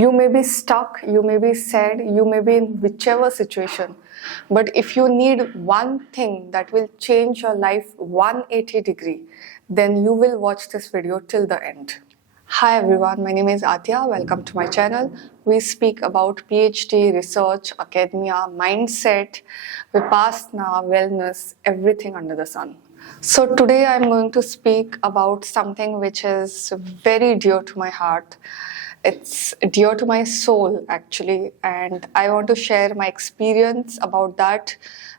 You may be stuck, you may be sad, you may be in whichever situation. But if you need one thing that will change your life 180 degree, then you will watch this video till the end. Hi everyone, my name is Aatiya. Welcome to my channel. We speak about PhD, research, academia, mindset, Vipassana, wellness, everything under the sun. So today I'm going to speak about something which is very dear to my heart. It's dear to my soul actually, and I want to share my experience about that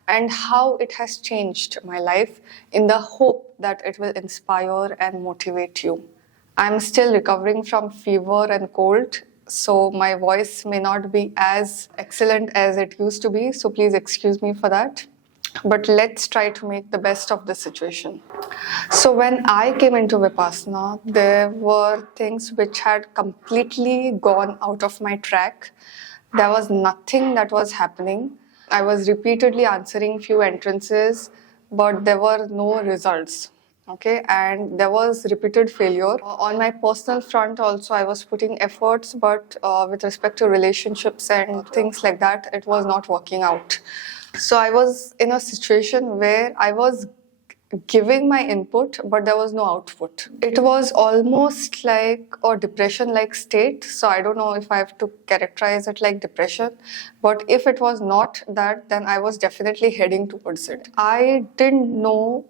and how it has changed my life in the hope that it will inspire and motivate you. I'm still recovering from fever and cold, so my voice may not be as excellent as it used to be, so please excuse me for that. But let's try to make the best of the situation. So when I came into Vipassana, there were things which had completely gone out of my track. There was nothing that was happening. I was repeatedly answering few entrances, but there were no results. Okay, and there was repeated failure. On my personal front also, I was putting efforts, but with respect to relationships and things like that, it was not working out. So I was in a situation where I was giving my input, but there was no output. It was almost like a depression like state. So I don't know if I have to characterize it like depression, but if it was not that, then I was definitely heading towards it. I didn't know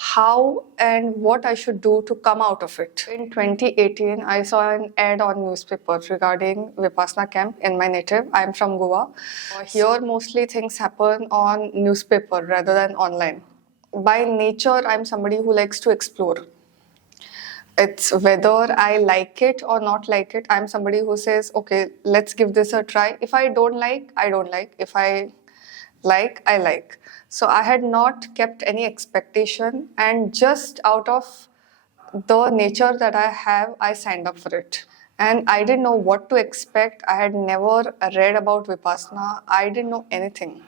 how and what I should do to come out of it. In 2018, I saw an ad on newspaper regarding Vipassana camp in my native. I'm from Goa. Here, mostly things happen on newspaper rather than online. By nature, I'm somebody who likes to explore. It's whether I like it or not like it. I'm somebody who says, okay, let's give this a try. If I don't like, I don't like. If I like. So I had not kept any expectation, and just out of the nature that I have, I signed up for it. And I didn't know what to expect. I had never read about Vipassana. I didn't know anything.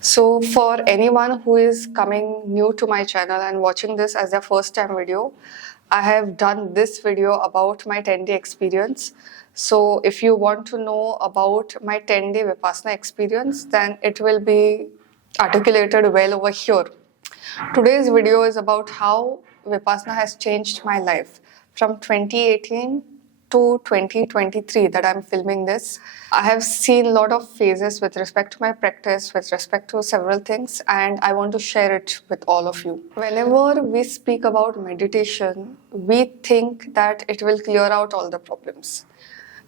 So for anyone who is coming new to my channel and watching this as their first time video, I have done this video about my 10-day experience. So if you want to know about my 10-day Vipassana experience, then it will be articulated well over here. Today's video is about how Vipassana has changed my life from 2018 to 2023 that I'm filming this. I have seen a lot of phases with respect to my practice, with respect to several things, and I want to share it with all of you. Whenever we speak about meditation, we think that it will clear out all the problems.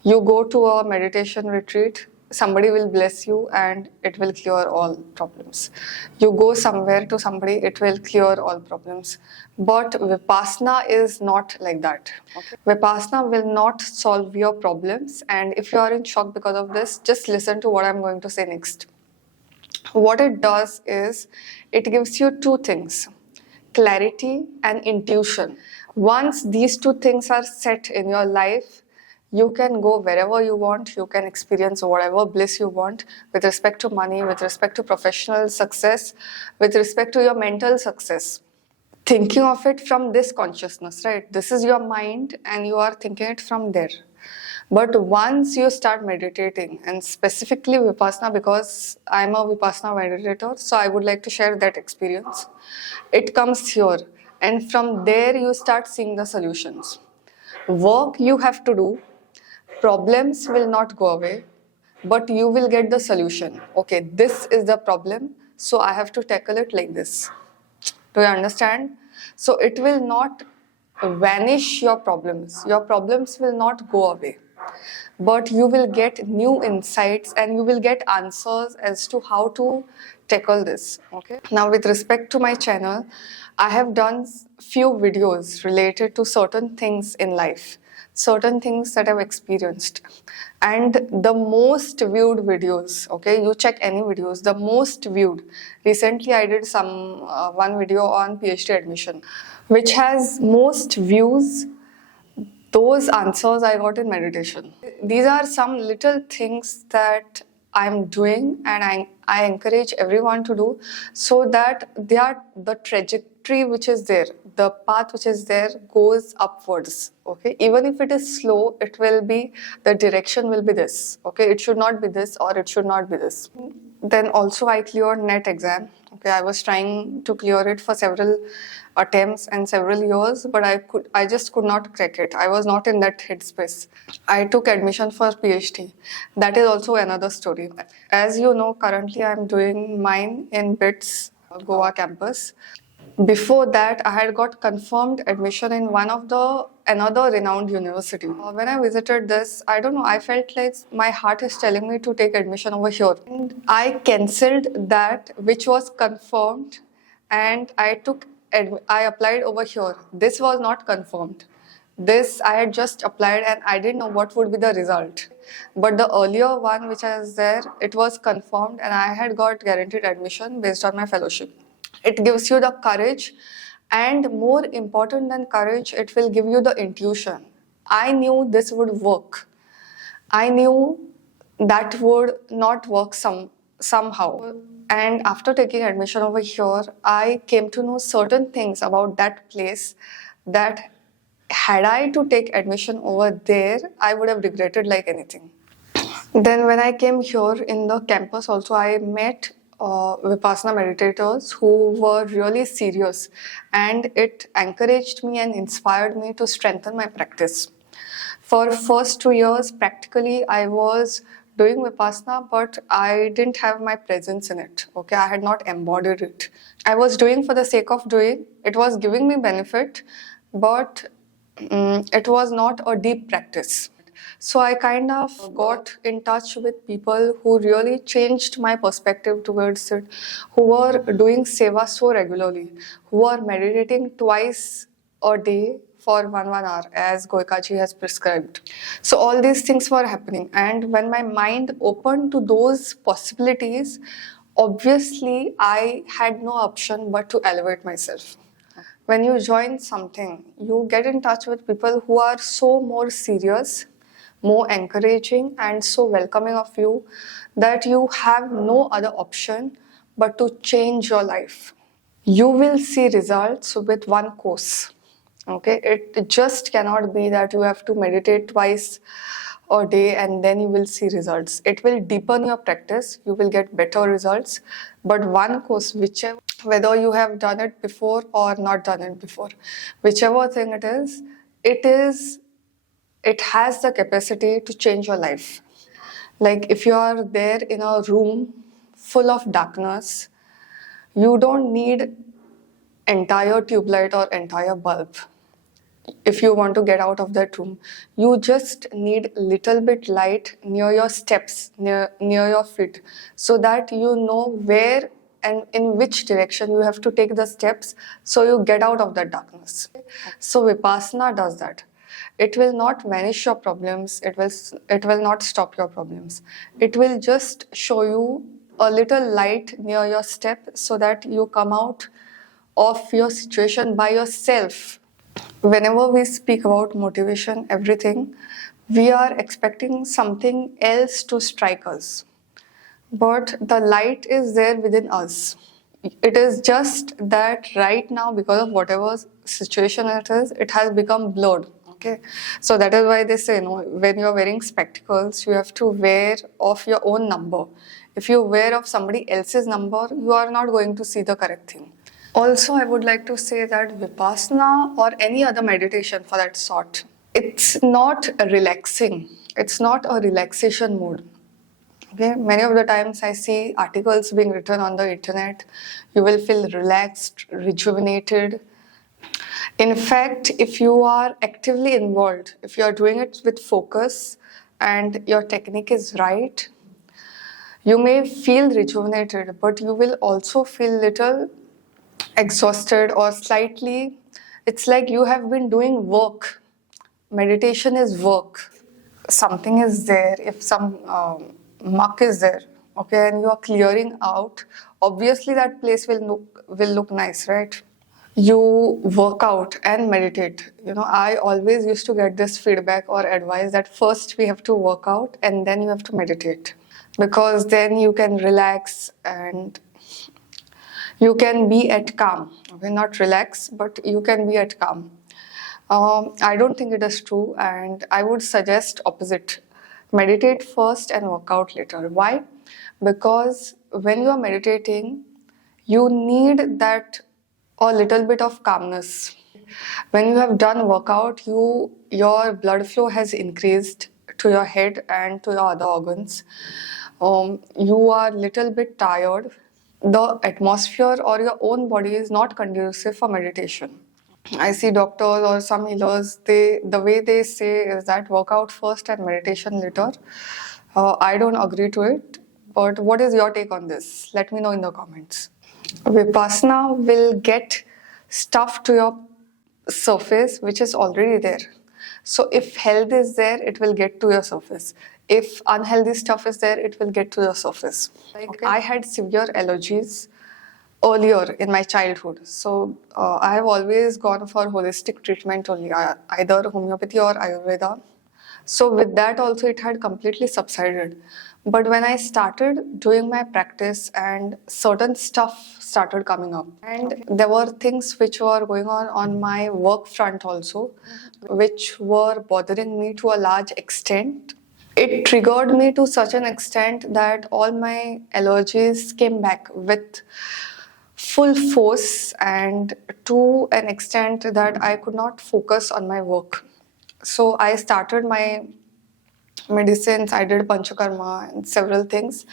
You go to a meditation retreat, somebody will bless you and it will clear all problems. You go somewhere to somebody, it will clear all problems. But Vipassana is not like that. Okay. Vipassana will not solve your problems, and if you are in shock because of this, just listen to what I'm going to say next. What it does is, it gives you two things: clarity and intuition. Once these two things are set in your life, you can go wherever you want, you can experience whatever bliss you want with respect to money, with respect to professional success, with respect to your mental success. Thinking of it from this consciousness, right? This is your mind and you are thinking it from there. But once you start meditating, and specifically Vipassana, because I'm a Vipassana meditator, so I would like to share that experience. It comes here, and from there you start seeing the solutions. Work you have to do, problems will not go away, but you will get the solution. Okay, this is the problem, so I have to tackle it like this. Do you understand? So it will not vanish your problems. Your problems will not go away. But you will get new insights and you will get answers as to how to tackle this. Okay. Now, with respect to my channel, I have done few videos related to certain things in life, certain things that I've experienced. And the most viewed videos, okay, you check any videos, the most viewed. Recently, I did one video on PhD admission, which has most views. Those answers I got in meditation. These are some little things that I'm doing, and I encourage everyone to do, so that the trajectory which is there, the path which is there goes upwards. Okay, even if it is slow, it will be, the direction will be this. Okay, it should not be this or it should not be this. Then also I cleared net exam. Okay, I was trying to clear it for several attempts and several years, but I just could not crack it. I was not in that headspace. I took admission for PhD. That is also another story. As you know, currently I'm doing mine in BITS Goa campus. Before that, I had got confirmed admission in one of the another renowned university. When I visited this, I don't know, I felt like my heart is telling me to take admission over here. And I cancelled that which was confirmed, and I applied over here. This was not confirmed. This I had just applied and I didn't know what would be the result. But the earlier one which I was there, it was confirmed and I had got guaranteed admission based on my fellowship. It gives you the courage, and more important than courage, it will give you the intuition. I knew this would work. I knew that would not work somehow. And after taking admission over here, I came to know certain things about that place that had I to take admission over there, I would have regretted like anything. Then when I came here in the campus also, I met Vipassana meditators who were really serious, and it encouraged me and inspired me to strengthen my practice. For first 2 years, practically, I was doing Vipassana, but I didn't have my presence in it. Okay, I had not embodied it. I was doing for the sake of doing. It was giving me benefit, but it was not a deep practice. So I kind of got in touch with people who really changed my perspective towards it, who were doing seva so regularly, who are meditating twice a day for one hour as Goikaji has prescribed. So all these things were happening, and when my mind opened to those possibilities, obviously I had no option but to elevate myself. When you join something, you get in touch with people who are so more serious, more encouraging, and so welcoming of you that you have no other option but to change your life. You will see results with one course. Okay, it just cannot be that you have to meditate twice a day and then you will see results. It will deepen your practice, you will get better results, but one course, whichever, whether you have done it before or not done it before, whichever thing it has the capacity to change your life. Like if you are there in a room full of darkness, you don't need entire tube light or entire bulb. If you want to get out of that room, you just need little bit light near your steps, near your feet, so that you know where and in which direction you have to take the steps so you get out of that darkness. So Vipassana does that. It will not vanish your problems, it will not stop your problems. It will just show you a little light near your step so that you come out of your situation by yourself. Whenever we speak about motivation, everything, we are expecting something else to strike us. But the light is there within us. It is just that right now, because of whatever situation it is, it has become blurred. Okay, so that is why they say, when you're wearing spectacles, you have to wear of your own number. If you wear of somebody else's number, you are not going to see the correct thing. Also, I would like to say that Vipassana or any other meditation for that sort, it's not relaxing. It's not a relaxation mode. Okay, many of the times I see articles being written on the internet. You will feel relaxed, rejuvenated. In fact, if you are actively involved, if you are doing it with focus and your technique is right, you may feel rejuvenated, but you will also feel little exhausted or slightly. It's like you have been doing work. Meditation is work. Something is there, if some muck is there, okay, and you are clearing out, obviously that place will look nice, right? You work out and meditate. I always used to get this feedback or advice that first we have to work out and then you have to meditate, because then you can relax and You can be at calm. Okay, not relax, but you can be at calm. I don't think it is true, and I would suggest opposite. Meditate first and work out later. Why? Because when you are meditating, you need that a little bit of calmness. When you have done workout, your blood flow has increased to your head and to your other organs. You are little bit tired. The atmosphere or your own body is not conducive for meditation. I see doctors or some healers, the way they say is that workout first and meditation later. I don't agree to it, but what is your take on this? Let me know in the comments. Vipassana will get stuff to your surface which is already there. So if health is there, it will get to your surface. If unhealthy stuff is there, it will get to your surface. Like I had severe allergies earlier in my childhood. So I have always gone for holistic treatment only, either homeopathy or Ayurveda. So with that also it had completely subsided. But when I started doing my practice and certain stuff started coming up, and there were things which were going on my work front also, which were bothering me to a large extent. It triggered me to such an extent that all my allergies came back with full force and to an extent that I could not focus on my work. So I started my medicines, I did panchakarma and several things.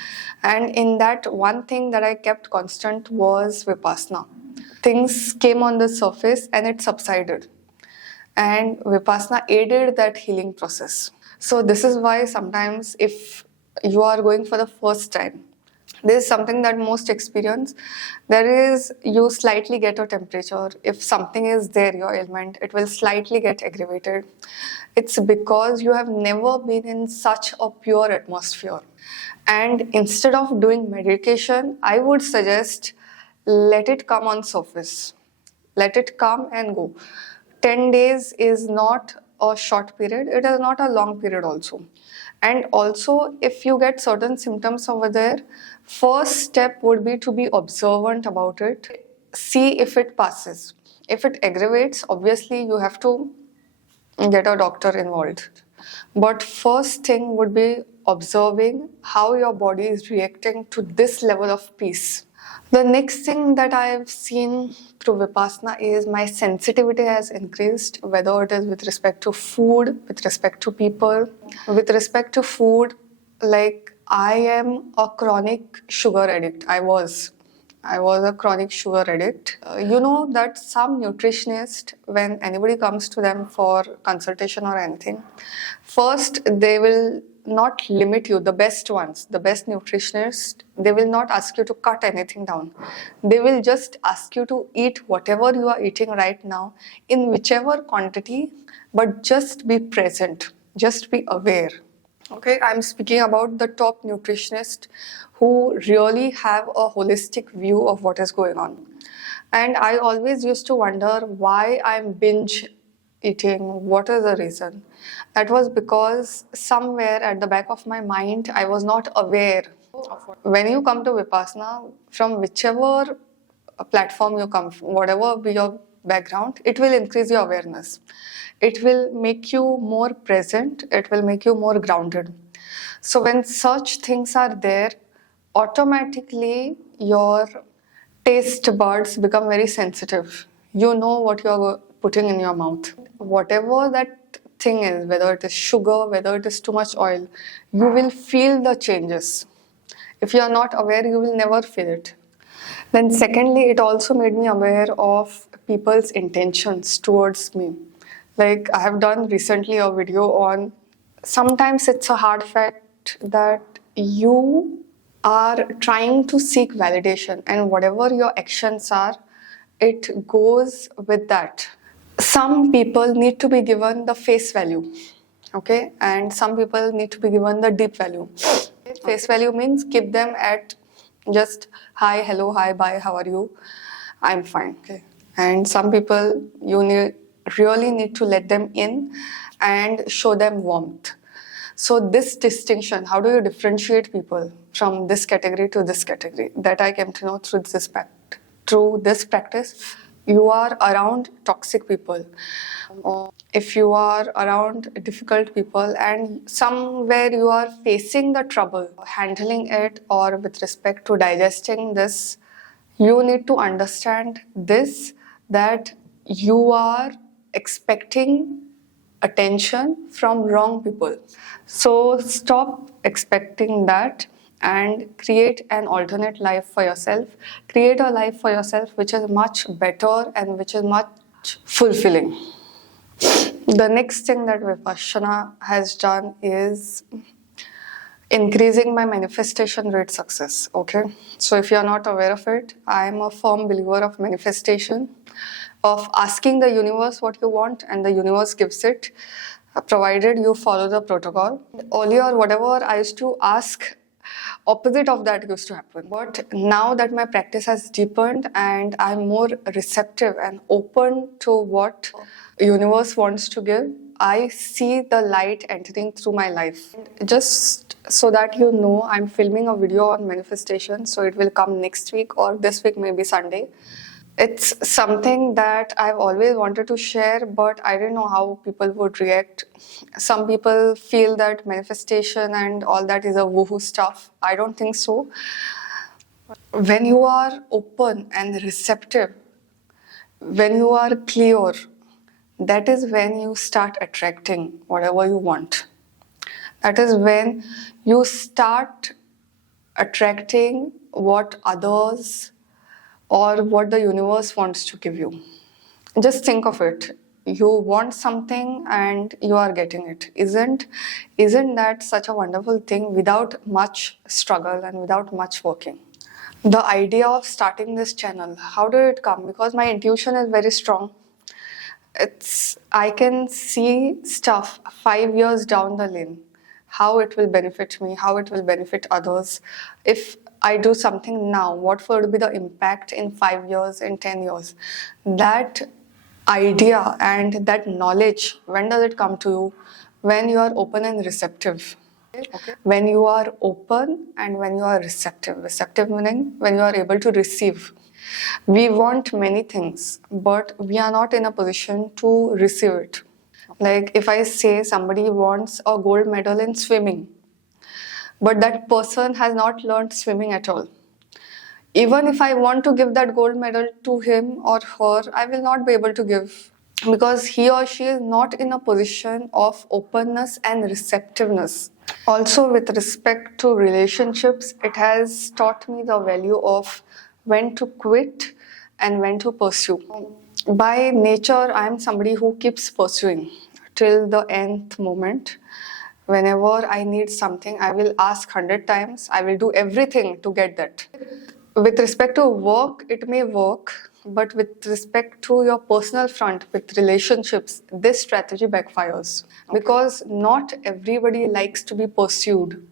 And in that, one thing that I kept constant was Vipassana. Things came on the surface and it subsided. And Vipassana aided that healing process. So this is why sometimes if you are going for the first time, this is something that most experience. There is, you slightly get a temperature. If something is there, your ailment, it will slightly get aggravated. It's because you have never been in such a pure atmosphere. And instead of doing medication, I would suggest let it come on surface. Let it come and go. 10 days is not a short period, it is not a long period also. And also, if you get certain symptoms over there, first step would be to be observant about it. See if it passes. If it aggravates, obviously you have to get a doctor involved. But first thing would be observing how your body is reacting to this level of peace. The next thing that I've seen through Vipassana is my sensitivity has increased, whether it is with respect to food, with respect to people. With respect to food, like I am a chronic sugar addict. I was a chronic sugar addict. You know that some nutritionist, when anybody comes to them for consultation or anything, first they will not limit you, the best ones, the best nutritionists, they will not ask you to cut anything down. They will just ask you to eat whatever you are eating right now in whichever quantity, but just be present, just be aware. Okay, I'm speaking about the top nutritionists who really have a holistic view of what is going on. And I always used to wonder why I'm binge eating, what is the reason? That was because somewhere at the back of my mind, I was not aware of what. When you come to Vipassana, from whichever platform you come from, whatever be your background, it will increase your awareness. It will make you more present, it will make you more grounded. So when such things are there, automatically your taste buds become very sensitive. You know what you're putting in your mouth. Whatever that thing is, whether it is sugar, whether it is too much oil, you will feel the changes. If you are not aware, you will never feel it. Then secondly, it also made me aware of people's intentions towards me. Like I have done recently a video on, sometimes it's a hard fact that you are trying to seek validation, and whatever your actions are, it goes with that. Some people need to be given the face value, okay, and some people need to be given the deep value. Face value means keep them at just hi, hello, hi, bye, how are you, I'm fine, okay. And some people really need to let them in and show them warmth. So this distinction, how do you differentiate people from this category to this category, that I came to know through this pact. through this practice, you are around toxic people, or if you are around difficult people and somewhere you are facing the trouble handling it or with respect to digesting this, you need to understand this, that you are expecting attention from wrong people. So stop expecting that and create an alternate life for yourself. Create a life for yourself which is much better and which is much fulfilling. The next thing that Vipassana has done is increasing my manifestation rate success. Okay, so if you are not aware of it, I am a firm believer of manifestation, of asking the universe what you want and the universe gives it, provided you follow the protocol. Earlier, whatever I used to ask, opposite of that used to happen. But now that my practice has deepened and I'm more receptive and open to what universe wants to give, I see the light entering through my life. Just so that you know, I'm filming a video on manifestation, so it will come next week or this week, maybe Sunday. It's something that I've always wanted to share, but I didn't know how people would react. Some people feel that manifestation and all that is a woohoo stuff. I don't think so. When you are open and receptive, when you are clear, that is when you start attracting whatever you want. That is when you start attracting what others or what the universe wants to give you. Just think of it. You want something and you are getting it. Isn't that such a wonderful thing without much struggle and without much working? The idea of starting this channel, how did it come? Because my intuition is very strong. I can see stuff 5 years down the lane, how it will benefit me, how it will benefit others. If I do something now, what would be the impact in 5 years, in 10 years? That idea and that knowledge, when does it come to you? When you are open and receptive. Okay. When you are open and when you are receptive. Receptive meaning when you are able to receive. We want many things, but we are not in a position to receive it. Like if I say somebody wants a gold medal in swimming, but that person has not learned swimming at all. Even if I want to give that gold medal to him or her, I will not be able to give, because he or she is not in a position of openness and receptiveness. Also, with respect to relationships, it has taught me the value of when to quit and when to pursue. By nature, I am somebody who keeps pursuing till the nth moment. Whenever I need something, I will ask 100 times. I will do everything to get that. With respect to work, it may work, but with respect to your personal front, with relationships, this strategy backfires. Because not everybody likes to be pursued.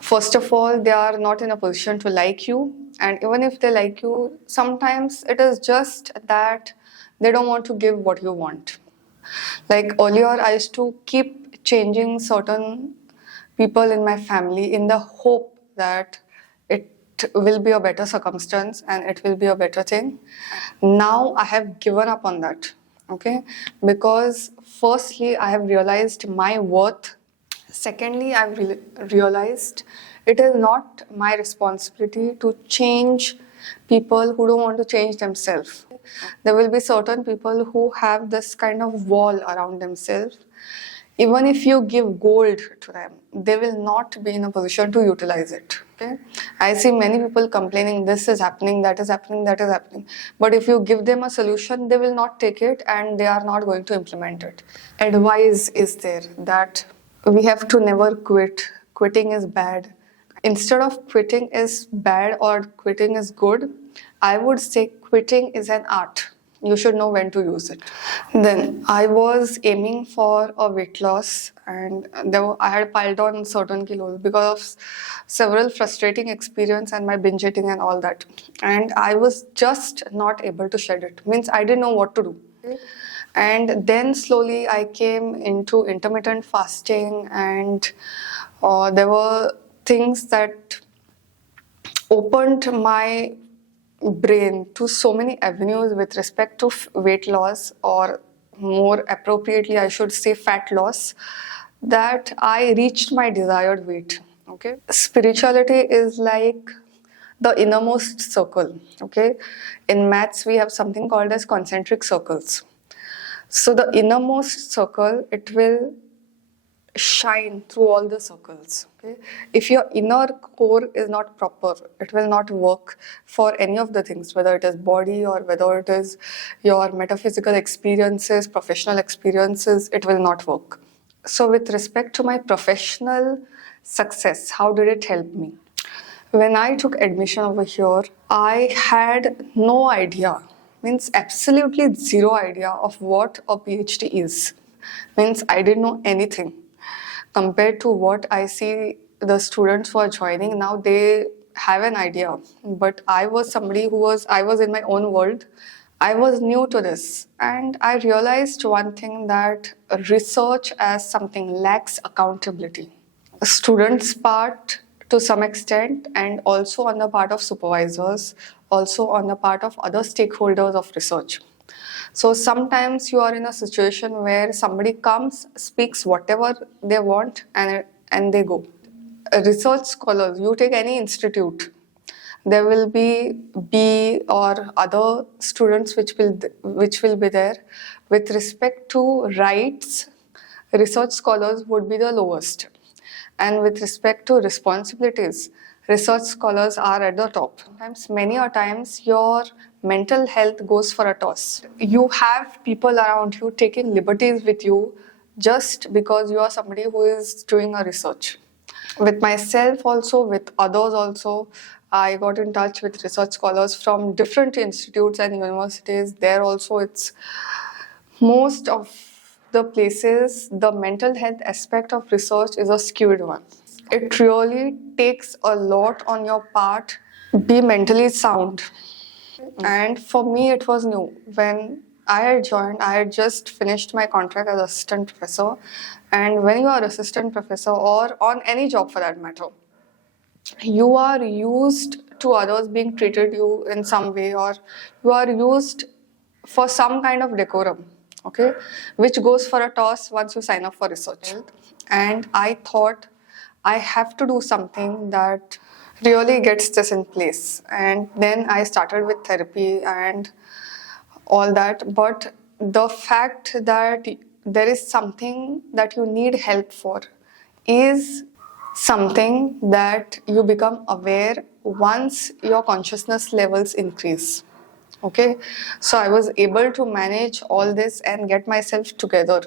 First of all, they are not in a position to like you, and even if they like you, sometimes it is just that they don't want to give what you want. Like earlier, I used to keep changing certain people in my family in the hope that it will be a better circumstance and it will be a better thing. Now I have given up on that, okay? Because firstly, I have realized my worth. Secondly, I've realized it is not my responsibility to change people who don't want to change themselves. There will be certain people who have this kind of wall around themselves. Even if you give gold to them, they will not be in a position to utilize it. Okay? I see many people complaining, this is happening, that is happening, that is happening. But if you give them a solution, they will not take it and they are not going to implement it. Advice is there that we have to never quit. Quitting is bad. Instead of quitting is bad or quitting is good, I would say quitting is an art. You should know when to use it. Then I was aiming for a weight loss, and I had piled on certain kilos because of several frustrating experience and my binge eating and all that. And I was just not able to shed it. Means I didn't know what to do. And then slowly I came into intermittent fasting, and there were things that opened my brain to so many avenues with respect to weight loss, or more appropriately, I should say fat loss, that I reached my desired weight. Okay, spirituality is like the innermost circle. Okay, in maths, we have something called as concentric circles. So, the innermost circle, it will shine through all the circles. Okay, if your inner core is not proper, it will not work for any of the things, whether it is body or whether it is your metaphysical experiences, professional experiences, it will not work. So with respect to my professional success, how did it help me? When I took admission over here, I had no idea, means absolutely zero idea of what a PhD is. Means I didn't know anything. Compared to what I see the students who are joining now, they have an idea. But I was somebody I was in my own world. I was new to this, and I realized one thing, that research as something lacks accountability. Students' part to some extent, and also on the part of supervisors, also on the part of other stakeholders of research. So sometimes you are in a situation where somebody comes, speaks whatever they want, and they go. Research scholars, you take any institute, there will be B or other students which will be there. With respect to rights, research scholars would be the lowest, and with respect to responsibilities, research scholars are at the top. Sometimes, many a times, your mental health goes for a toss. You have people around you taking liberties with you just because you are somebody who is doing a research. With myself also, with others also, I got in touch with research scholars from different institutes and universities. There also, it's most of the places, the mental health aspect of research is a skewed one. It really takes a lot on your part. Be mentally sound. And for me, it was new. When I had joined, I had just finished my contract as assistant professor. And when you are assistant professor, or on any job for that matter, you are used to others being treated you in some way, or you are used for some kind of decorum, okay, which goes for a toss once you sign up for research. And I thought I have to do something that really gets this in place. And then I started with therapy and all that. But the fact that there is something that you need help for is something that you become aware once your consciousness levels increase. Okay, so I was able to manage all this and get myself together.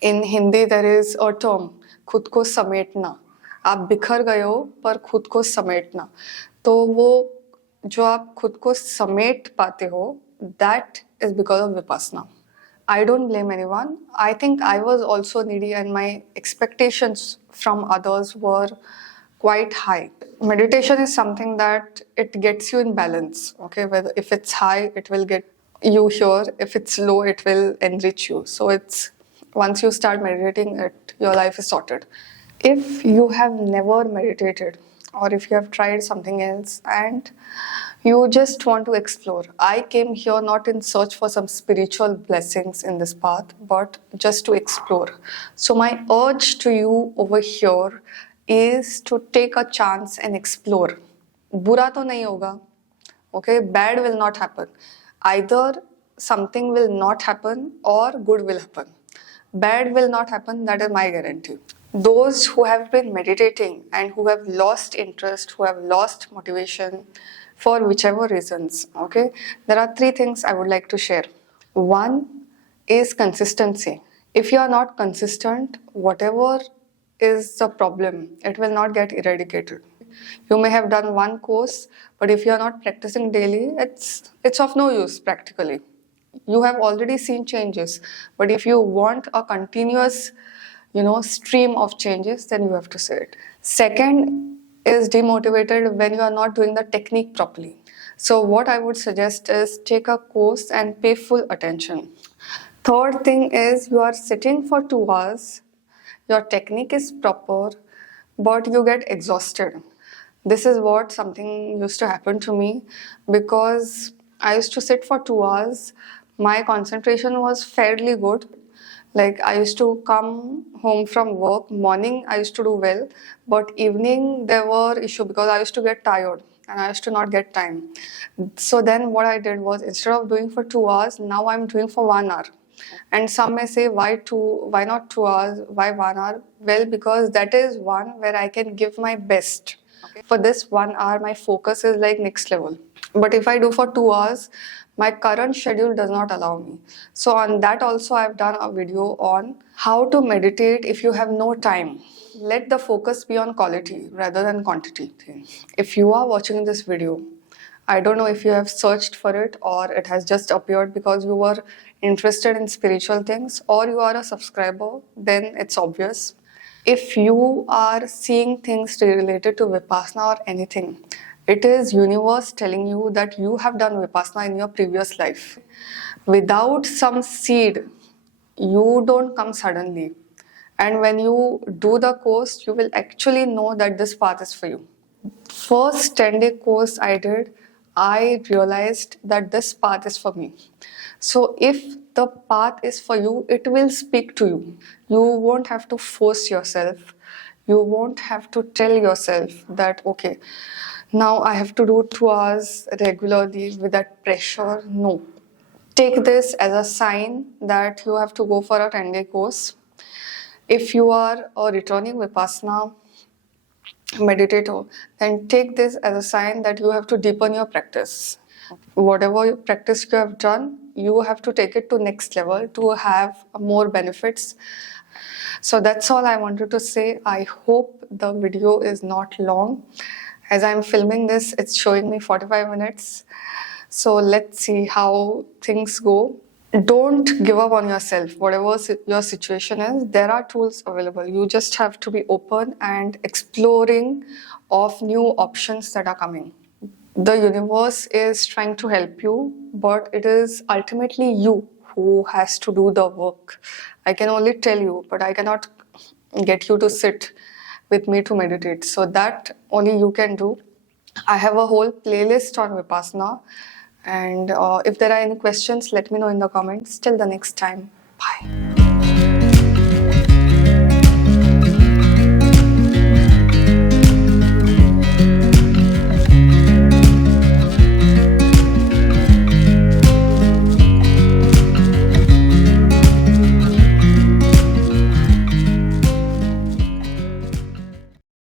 In Hindi there is a term, खुद को समेटना. आप बिखर गए हो पर खुद को समेटना. तो वो जो आप खुद को समेट पाते हो, that is because of Vipassana. I don't blame anyone. I think I was also needy, and my expectations from others were quite high. Meditation is something that it gets you in balance. Okay, whether if it's high, it will get you here. If it's low, it will enrich you. So it's once you start meditating, your life is sorted. If you have never meditated, or if you have tried something else and you just want to explore, I came here not in search for some spiritual blessings in this path, but just to explore. So my urge to you over here is to take a chance and explore. बुरा तो नहीं होगा, okay? Bad will not happen. Either something will not happen or good will happen. Bad will not happen, that is my guarantee. Those who have been meditating and who have lost interest, who have lost motivation for whichever reasons, okay, there are three things I would like to share. One is consistency. If you are not consistent, whatever is the problem, it will not get eradicated. You may have done one course, but if you are not practicing daily, it's of no use practically. You have already seen changes, but if you want a continuous stream of changes, then you have to say it. Second is demotivated when you are not doing the technique properly. So what I would suggest is take a course and pay full attention. Third thing is you are sitting for 2 hours, your technique is proper, but you get exhausted. This is what something used to happen to me, because I used to sit for 2 hours. My concentration was fairly good. Like, I used to come home from work. Morning I used to do well, but evening there were issue because I used to get tired and I used to not get time. So then what I did was, instead of doing for 2 hours, now I'm doing for 1 hour. And some may say, why two? Why not 2 hours? Why 1 hour? Well, because that is one where I can give my best. For this 1 hour, my focus is like next level. But if I do for 2 hours, my current schedule does not allow me. So on that also, I've done a video on how to meditate if you have no time. Let the focus be on quality rather than quantity. If you are watching this video, I don't know if you have searched for it or it has just appeared because you were interested in spiritual things, or you are a subscriber, then it's obvious. If you are seeing things related to Vipassana or anything, it is universe telling you that you have done Vipassana in your previous life. Without some seed, you don't come suddenly. And when you do the course, you will actually know that this path is for you. First 10-day course I did, I realized that this path is for me. So if the path is for you, it will speak to you. You won't have to force yourself. You won't have to tell yourself that, okay, now I have to do 2 hours regularly with that pressure. No. Take this as a sign that you have to go for a 10-day course. If you are a returning Vipassana meditator, then take this as a sign that you have to deepen your practice. Whatever practice you have done, you have to take it to next level to have more benefits. So that's all I wanted to say. I hope the video is not long. As I'm filming this, it's showing me 45 minutes. So let's see how things go. Don't give up on yourself. Whatever your situation is, there are tools available. You just have to be open and exploring of new options that are coming. The universe is trying to help you, but it is ultimately you who has to do the work. I can only tell you, but I cannot get you to sit with me to meditate. So that only you can do. I have a whole playlist on Vipassana. And if there are any questions, let me know in the comments. Till the next time. Bye.